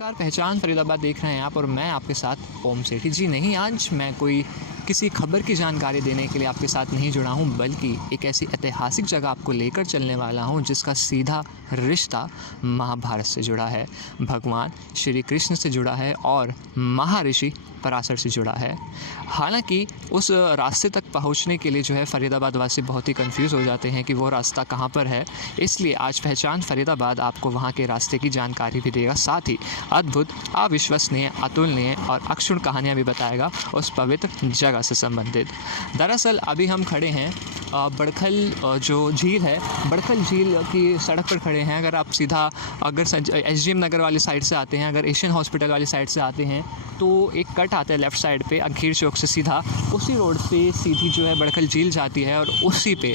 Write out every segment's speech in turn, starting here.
नमस्कार, पहचान फरीदाबाद देख रहे हैं आप और मैं आपके साथ ओम सेठी। जी नहीं, आज मैं कोई किसी खबर की जानकारी देने के लिए आपके साथ नहीं जुड़ा हूं, बल्कि एक ऐसी ऐतिहासिक जगह आपको लेकर चलने वाला हूं जिसका सीधा रिश्ता महाभारत से जुड़ा है, भगवान श्री कृष्ण से जुड़ा है और महर्षि पराशर से जुड़ा है। हालांकि उस रास्ते तक पहुंचने के लिए जो है फरीदाबाद वासी बहुत ही कंफ्यूज हो जाते हैं कि वो रास्ता कहां पर है। इसलिए आज पहचान फरीदाबाद आपको वहां के रास्ते की जानकारी भी देगा, साथ ही अद्भुत, अविश्वसनीय, अतुलनीय और अक्षुण कहानियाँ भी बताएगा उस पवित्र जगह से संबंधित। दरअसल अभी हम खड़े हैं बड़खल जो झील है, बड़खल झील की सड़क पर खड़े हैं। अगर आप सीधा SGM नगर वाली साइड से आते हैं, अगर एशियन हॉस्पिटल वाली साइड से आते हैं तो एक कट आता है लेफ़्ट साइड पे अंखीर चौक से सीधा, उसी रोड पे सीधी जो है बड़खल झील जाती है और उसी पे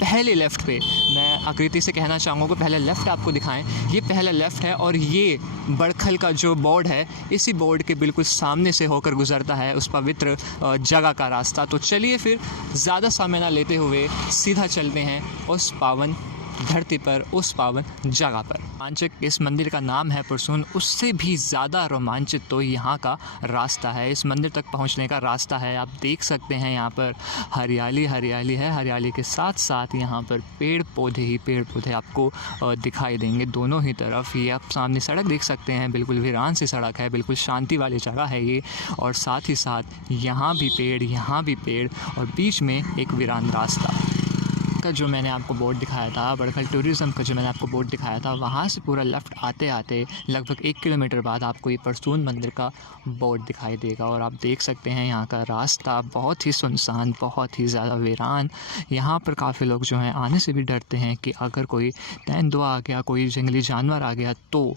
पहले लेफ़्ट पे मैं आकृति से कहना चाहूँगा कि पहले लेफ़्ट आपको दिखाएं, ये पहला लेफ़्ट है और ये बड़खल का जो बोर्ड है, इसी बोर्ड के बिल्कुल सामने से होकर गुजरता है उस पवित्र जगह का रास्ता। तो चलिए फिर ज़्यादा समय ना लेते हुए सीधा चलते हैं उस पावन धरती पर, उस पावन जगह पर। रोमांचक इस मंदिर का नाम है पुरसून, उससे भी ज़्यादा रोमांचित तो यहाँ का रास्ता है, इस मंदिर तक पहुँचने का रास्ता है। आप देख सकते हैं यहाँ पर हरियाली हरियाली है, हरियाली के साथ साथ यहाँ पर पेड़ पौधे आपको दिखाई देंगे दोनों ही तरफ। ये आप सामने सड़क देख सकते हैं, बिल्कुल वीरान सी सड़क है, बिल्कुल शांति वाली जगह है ये। और साथ ही साथ यहाँ भी पेड़ और बीच में एक वीरान रास्ता का जो मैंने आपको बोर्ड दिखाया था, बड़खल टूरिज़्म का जो मैंने आपको बोर्ड दिखाया था, वहाँ से पूरा लेफ़्ट आते आते लगभग 1 किलोमीटर बाद आपको ये परसून मंदिर का बोर्ड दिखाई देगा। और आप देख सकते हैं यहाँ का रास्ता बहुत ही सुनसान, बहुत ही ज़्यादा वीरान। यहाँ पर काफ़ी लोग जो हैं आने से भी डरते हैं कि अगर कोई तेंदुआ आ गया, कोई जंगली जानवर आ गया तो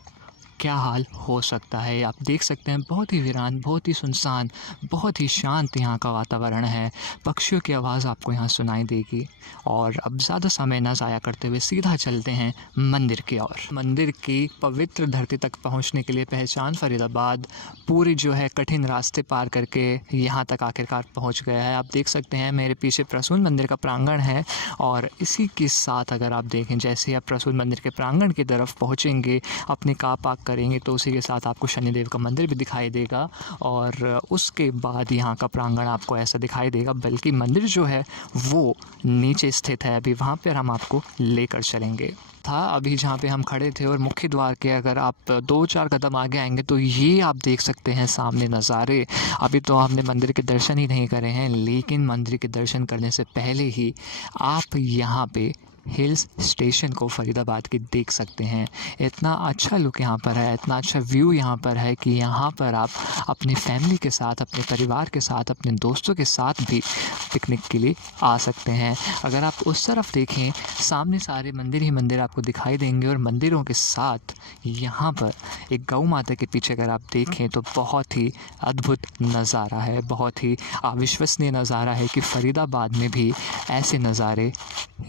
क्या हाल हो सकता है। आप देख सकते हैं बहुत ही वीरान, बहुत ही सुनसान, बहुत ही शांत यहाँ का वातावरण है। पक्षियों की आवाज़ आपको यहाँ सुनाई देगी। और अब ज़्यादा समय ना ज़ाया करते हुए सीधा चलते हैं मंदिर की ओर। मंदिर की पवित्र धरती तक पहुँचने के लिए पहचान फरीदाबाद पूरी जो है कठिन रास्ते पार करके यहाँ तक आखिरकार पहुँच गया है। आप देख सकते हैं मेरे पीछे प्रसून मंदिर का प्रांगण है और इसी के साथ अगर आप देखें, जैसे ही आप प्रसून मंदिर के प्रांगण की तरफ पहुँचेंगे, अपने पाक करेंगे तो उसी के साथ आपको शनिदेव का मंदिर भी दिखाई देगा। और उसके बाद यहाँ का प्रांगण आपको ऐसा दिखाई देगा, बल्कि मंदिर जो है वो नीचे स्थित है। अभी वहाँ पर हम आपको लेकर चलेंगे। अभी जहाँ पे हम खड़े थे और मुख्य द्वार के अगर आप 2-4 कदम आगे आएंगे तो ये आप देख सकते हैं सामने नज़ारे। अभी तो हमने मंदिर के दर्शन ही नहीं करे हैं, लेकिन मंदिर के दर्शन करने से पहले ही आप यहाँ पे हिल्स स्टेशन को फरीदाबाद के देख सकते हैं। इतना अच्छा लुक यहाँ पर है, इतना अच्छा व्यू यहाँ पर है कि यहाँ पर आप अपनी फैमिली के साथ, अपने परिवार के साथ, अपने दोस्तों के साथ भी पिकनिक के लिए आ सकते हैं। अगर आप उस तरफ देखें, सामने सारे मंदिर ही मंदिर आपको दिखाई देंगे और मंदिरों के साथ यहाँ पर एक गौ माता के पीछे अगर आप देखें तो बहुत ही अद्भुत नज़ारा है, बहुत ही अविश्वसनीय नज़ारा है कि फरीदाबाद में भी ऐसे नज़ारे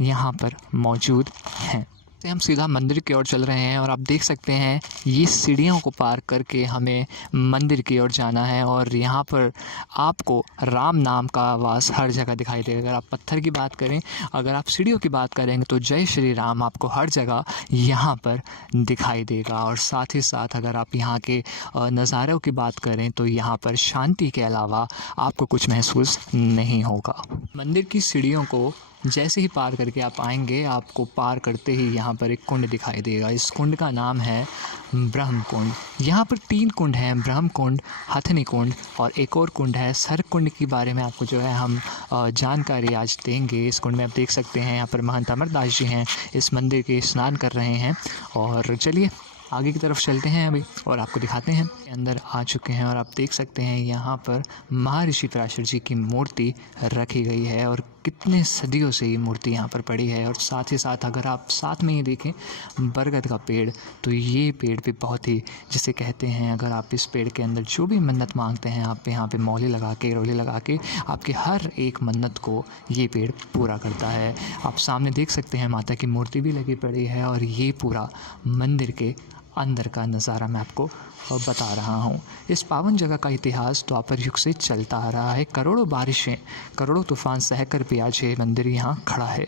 यहाँ पर मौजूद हैं। हम सीधा मंदिर की ओर चल रहे हैं और आप देख सकते हैं ये सीढ़ियों को पार करके हमें मंदिर की ओर जाना है। और यहाँ पर आपको राम नाम का आवाज़ हर जगह दिखाई देगा। अगर आप पत्थर की बात करें, अगर आप सीढ़ियों की बात करेंगे तो जय श्री राम आपको हर जगह यहाँ पर दिखाई देगा। और साथ ही साथ अगर आप यहाँ के नज़ारों की बात करें तो यहाँ पर शांति के अलावा आपको कुछ महसूस नहीं होगा। मंदिर की सीढ़ियों को जैसे ही पार करके आप आएंगे, आपको पार करते ही यहाँ पर एक कुंड दिखाई देगा। इस कुंड का नाम है ब्रह्म कुंड। यहाँ पर 3 कुंड हैं, ब्रह्म कुंड, हथनी कुंड और एक और कुंड है। सर कुंड के बारे में आपको जो है हम जानकारी आज देंगे। इस कुंड में आप देख सकते हैं यहाँ पर महंत अमरदास जी हैं, इस मंदिर के स्नान कर रहे हैं। और चलिए आगे की तरफ चलते हैं अभी और आपको दिखाते हैं। अंदर आ चुके हैं और आप देख सकते हैं यहाँ पर महर्षि पराशर जी की मूर्ति रखी गई है और कितने सदियों से ये मूर्ति यहाँ पर पड़ी है। और साथ ही साथ अगर आप साथ में ही देखें बरगद का पेड़, तो ये पेड़ भी बहुत ही, जिसे कहते हैं, अगर आप इस पेड़ के अंदर जो भी मन्नत मांगते हैं, आप यहाँ पे मौली लगा के, रोली लगा के, आपके हर एक मन्नत को ये पेड़ पूरा करता है। आप सामने देख सकते हैं माता की मूर्ति भी लगी पड़ी है और ये पूरा मंदिर के अंदर का नज़ारा मैं आपको बता रहा हूँ। इस पावन जगह का इतिहास द्वापर युग से चलता आ रहा है। करोड़ों बारिशें, करोड़ों तूफान सहकर भी आज ये मंदिर यहाँ खड़ा है।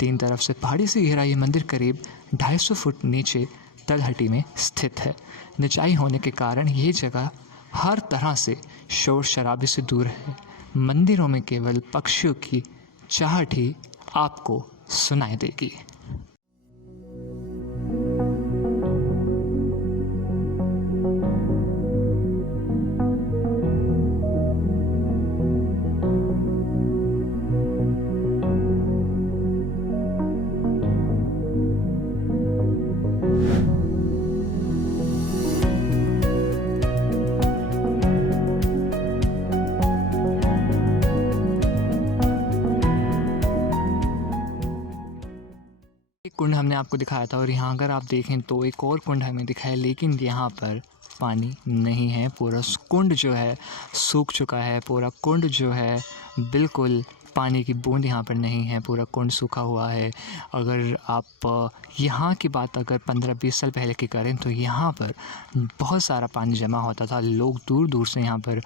3 तरफ से पहाड़ी से घिरा ये मंदिर करीब 250 फुट नीचे तलहटी में स्थित है। निचाई होने के कारण ये जगह हर तरह से शोर शराबे से दूर है। मंदिरों में केवल पक्षियों की चहट ही आपको सुनाई देगी। एक कुंड हमने आपको दिखाया था और यहाँ अगर आप देखें तो एक और कुंड हमें दिखाया, लेकिन यहाँ पर पानी नहीं है। पूरा कुंड जो है सूख चुका है। पूरा कुंड जो है बिल्कुल पानी की बूंद यहाँ पर नहीं है। पूरा कुंड सूखा हुआ है। अगर आप यहाँ की बात अगर 15-20 साल पहले की करें तो यहाँ पर बहुत सारा पानी जमा होता था। लोग दूर दूर से यहाँ पर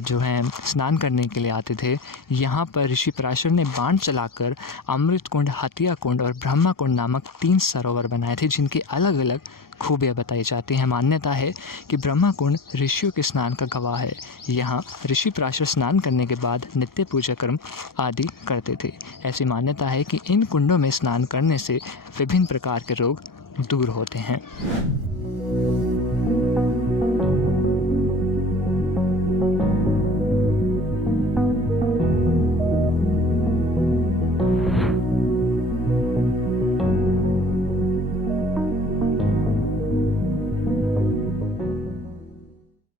जो है स्नान करने के लिए आते थे। यहाँ पर ऋषि पराशर ने बाण चलाकर अमृत कुंड, हथिया कुंड और ब्रह्मा कुंड नामक 3 सरोवर बनाए थे, जिनकी अलग अलग खूबियाँ बताई जाती हैं। मान्यता है कि ब्रह्मा कुंड ऋषियों के स्नान का गवाह है। यहाँ ऋषि पराशर स्नान करने के बाद नित्य पूजा कर्म आदि करते थे। ऐसी मान्यता है कि इन कुंडों में स्नान करने से विभिन्न प्रकार के रोग दूर होते हैं।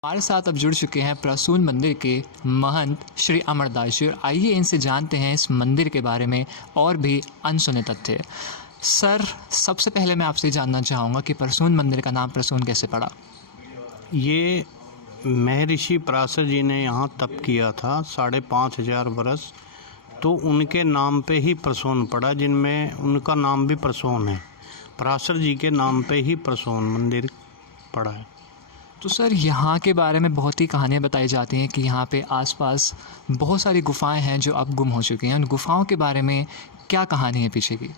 हमारे साथ अब जुड़ चुके हैं प्रसून मंदिर के महंत श्री अमरदास जी, और आइए इनसे जानते हैं इस मंदिर के बारे में और भी अनसुने तथ्य। सर, सबसे पहले मैं आपसे जानना चाहूँगा कि प्रसून मंदिर का नाम प्रसून कैसे पड़ा? ये महर्षि पराशर जी ने यहाँ तप किया था 5,500 वर्ष, तो उनके नाम पे ही प्रसून पड़ा, जिनमें उनका नाम भी प्रसून है। पराशर जी के नाम पे ही प्रसून मंदिर पड़ा है। तो सर, यहाँ के बारे में बहुत ही कहानियाँ बताई जाती हैं कि यहाँ पे आसपास बहुत सारी गुफ़ाएं हैं जो अब गुम हो चुकी हैं। उन गुफ़ाओं के बारे में क्या कहानी है पीछे की?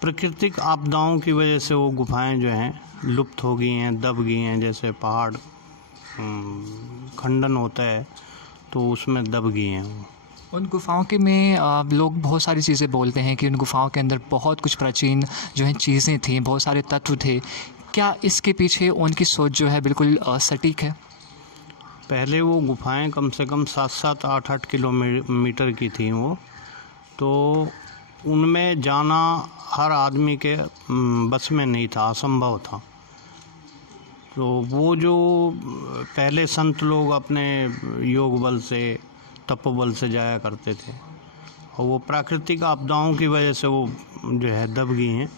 प्राकृतिक आपदाओं की वजह से वो गुफाएं जो हैं लुप्त हो गई हैं, दब गई हैं। जैसे पहाड़ खंडन होता है तो उसमें दब गई हैं वो। उन गुफ़ाओं के में लोग बहुत सारी चीज़ें बोलते हैं कि उन गुफ़ाओं के अंदर बहुत कुछ प्राचीन जो है चीज़ें थीं, बहुत सारे तत्व थे। क्या इसके पीछे उनकी सोच जो है बिल्कुल सटीक है? पहले वो गुफाएं कम से कम 7-7, 8-8 किलोमीटर की थी वो, तो उनमें जाना हर आदमी के बस में नहीं था, असंभव था। तो वो जो पहले संत लोग अपने योग बल से, तपोबल से जाया करते थे, और वो प्राकृतिक आपदाओं की वजह से वो जो है दब गई हैं,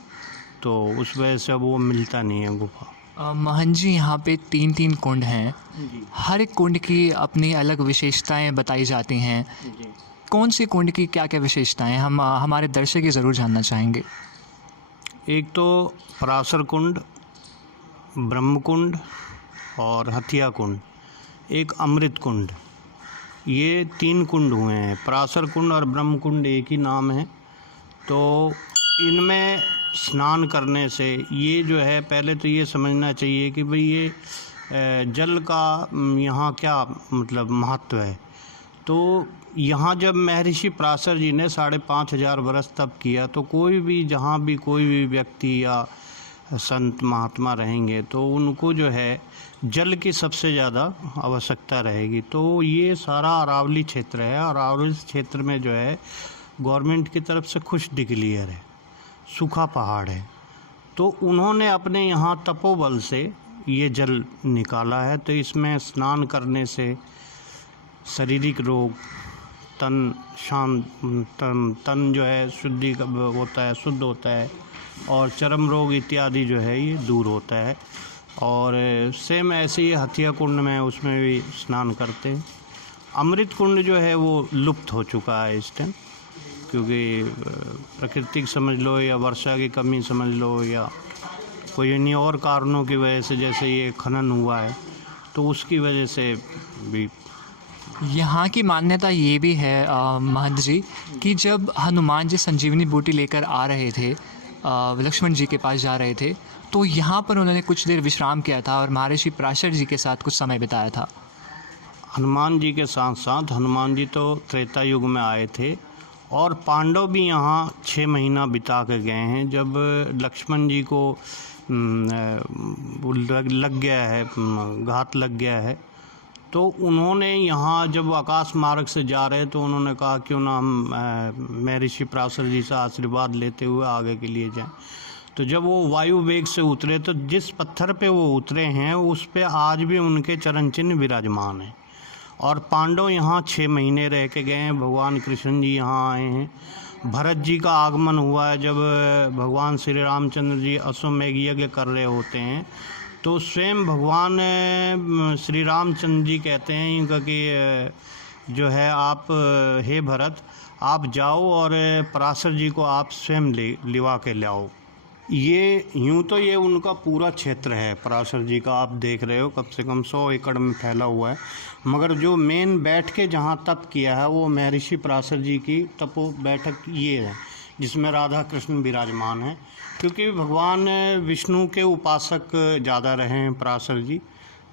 तो उस वजह से वो मिलता नहीं है गुफा। महंत जी, यहाँ पे 3 कुंड हैं। हर एक कुंड की अपनी अलग विशेषताएं बताई जाती हैं। कौन से कुंड की क्या क्या विशेषताएं हम हमारे दर्शक ये ज़रूर जानना चाहेंगे। एक तो पराशर कुंड, ब्रह्म कुंड और हथिया कुंड, एक अमृत कुंड, ये 3 कुंड हुए हैं। पराशर कुंड और ब्रह्म कुंड एक ही नाम है। तो इनमें स्नान करने से ये जो है, पहले तो ये समझना चाहिए कि भाई ये जल का यहाँ क्या मतलब महत्व है। तो यहाँ जब महर्षि पराशर जी ने 5,500 वर्ष तप किया, तो कोई भी जहाँ भी कोई भी व्यक्ति या संत महात्मा रहेंगे तो उनको जो है जल की सबसे ज़्यादा आवश्यकता रहेगी। तो ये सारा अरावली क्षेत्र है, और अरावली क्षेत्र में जो है गवर्नमेंट की तरफ से कुछ डिक्लेयर है, सूखा पहाड़ है। तो उन्होंने अपने यहाँ तपोबल से ये जल निकाला है। तो इसमें स्नान करने से शारीरिक रोग, तन जो है शुद्धि होता है, शुद्ध होता है, और चर्म रोग इत्यादि जो है ये दूर होता है। और सेम ऐसे ही हथिया कुंड में उसमें भी स्नान करते हैं। अमृत कुंड जो है वो लुप्त हो चुका है इस टाइम, क्योंकि प्राकृतिक समझ लो या वर्षा की कमी समझ लो या कोई अन्य और कारणों की वजह से, जैसे ये खनन हुआ है तो उसकी वजह से भी। यहाँ की मान्यता ये भी है महंत जी कि जब हनुमान जी संजीवनी बूटी लेकर आ रहे थे लक्ष्मण जी के पास जा रहे थे, तो यहाँ पर उन्होंने कुछ देर विश्राम किया था और महर्षि पराशर जी के साथ कुछ समय बिताया था। हनुमान जी के साथ साथ हनुमान जी तो त्रेता युग में आए थे और पांडव भी यहाँ 6 महीना बिता के गए हैं। जब लक्ष्मण जी को लग गया है, घात लग गया है, तो उन्होंने यहाँ जब आकाश मार्ग से जा रहे तो उन्होंने कहा क्यों ना हम महर्षि पराशर जी से आशीर्वाद लेते हुए आगे के लिए जाएं। तो जब वो वायु वेग से उतरे तो जिस पत्थर पे वो उतरे हैं उस पे आज भी उनके चरण चिन्ह विराजमान हैं। और पांडव यहाँ 6 महीने रह के गए हैं। भगवान कृष्ण जी यहाँ आए हैं। भरत जी का आगमन हुआ है जब भगवान श्री रामचंद्र जी अश्वमेघ यज्ञ कर रहे होते हैं, तो स्वयं भगवान श्री रामचंद्र जी कहते हैं कि जो है आप हे भरत आप जाओ और पराशर जी को आप स्वयं लिवा के लाओ। ये यूँ तो ये उनका पूरा क्षेत्र है पराशर जी का, आप देख रहे हो कम से कम 100 एकड़ में फैला हुआ है, मगर जो मेन बैठ के जहाँ तप किया है वो महर्षि पराशर जी की तपो बैठक ये है जिसमें राधा कृष्ण विराजमान है। क्योंकि भगवान विष्णु के उपासक ज़्यादा रहे हैं पराशर जी,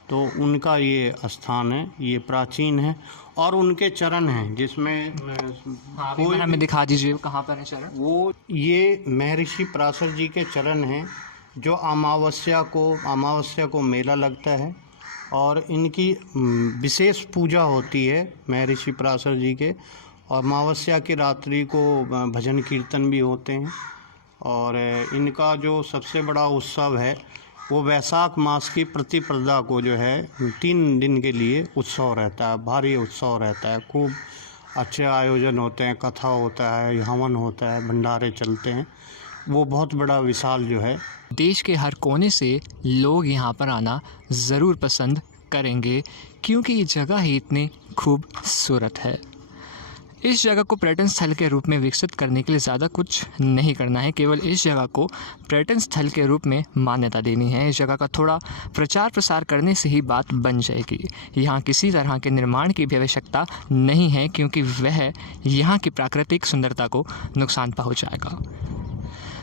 तो उनका ये स्थान है, ये प्राचीन है और उनके चरण हैं जिसमें कोई हमें दिखा दीजिए कहाँ पर है चरण। वो ये महर्षि पराशर जी के चरण हैं जो अमावस्या को मेला लगता है और इनकी विशेष पूजा होती है महर्षि पराशर जी के। और अमावस्या की रात्रि को भजन कीर्तन भी होते हैं। और इनका जो सबसे बड़ा उत्सव है वो वैशाख मास की प्रतिपदा को जो है 3 दिन के लिए उत्सव रहता है, भारी उत्सव रहता है। खूब अच्छे आयोजन होते हैं, कथा होता है, हवन होता है, भंडारे चलते हैं। वो बहुत बड़ा विशाल जो है। देश के हर कोने से लोग यहाँ पर आना ज़रूर पसंद करेंगे क्योंकि ये जगह ही इतनी खूबसूरत है। इस जगह को पर्यटन स्थल के रूप में विकसित करने के लिए ज़्यादा कुछ नहीं करना है, केवल इस जगह को पर्यटन स्थल के रूप में मान्यता देनी है। इस जगह का थोड़ा प्रचार प्रसार करने से ही बात बन जाएगी। यहाँ किसी तरह के निर्माण की भी आवश्यकता नहीं है क्योंकि वह यहाँ की प्राकृतिक सुंदरता को नुकसान पहुँचाएगा।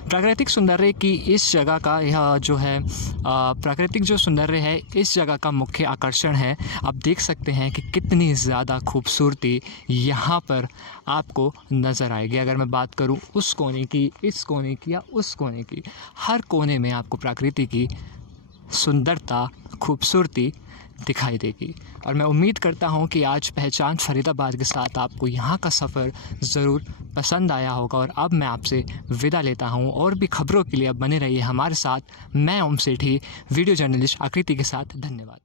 प्राकृतिक सौंदर्य की इस जगह का यह जो है प्राकृतिक जो सौंदर्य है इस जगह का मुख्य आकर्षण है। आप देख सकते हैं कि कितनी ज़्यादा खूबसूरती यहाँ पर आपको नज़र आएगी। अगर मैं बात करूँ उस कोने की, इस कोने की या उस कोने की, हर कोने में आपको प्रकृति की सुंदरता, खूबसूरती दिखाई देगी। और मैं उम्मीद करता हूँ कि आज पहचान फरीदाबाद के साथ आपको यहाँ का सफ़र ज़रूर पसंद आया होगा। और अब मैं आपसे विदा लेता हूँ। और भी खबरों के लिए अब बने रहिए हमारे साथ। मैं ओम सेठी, वीडियो जर्नलिस्ट आकृति के साथ। धन्यवाद।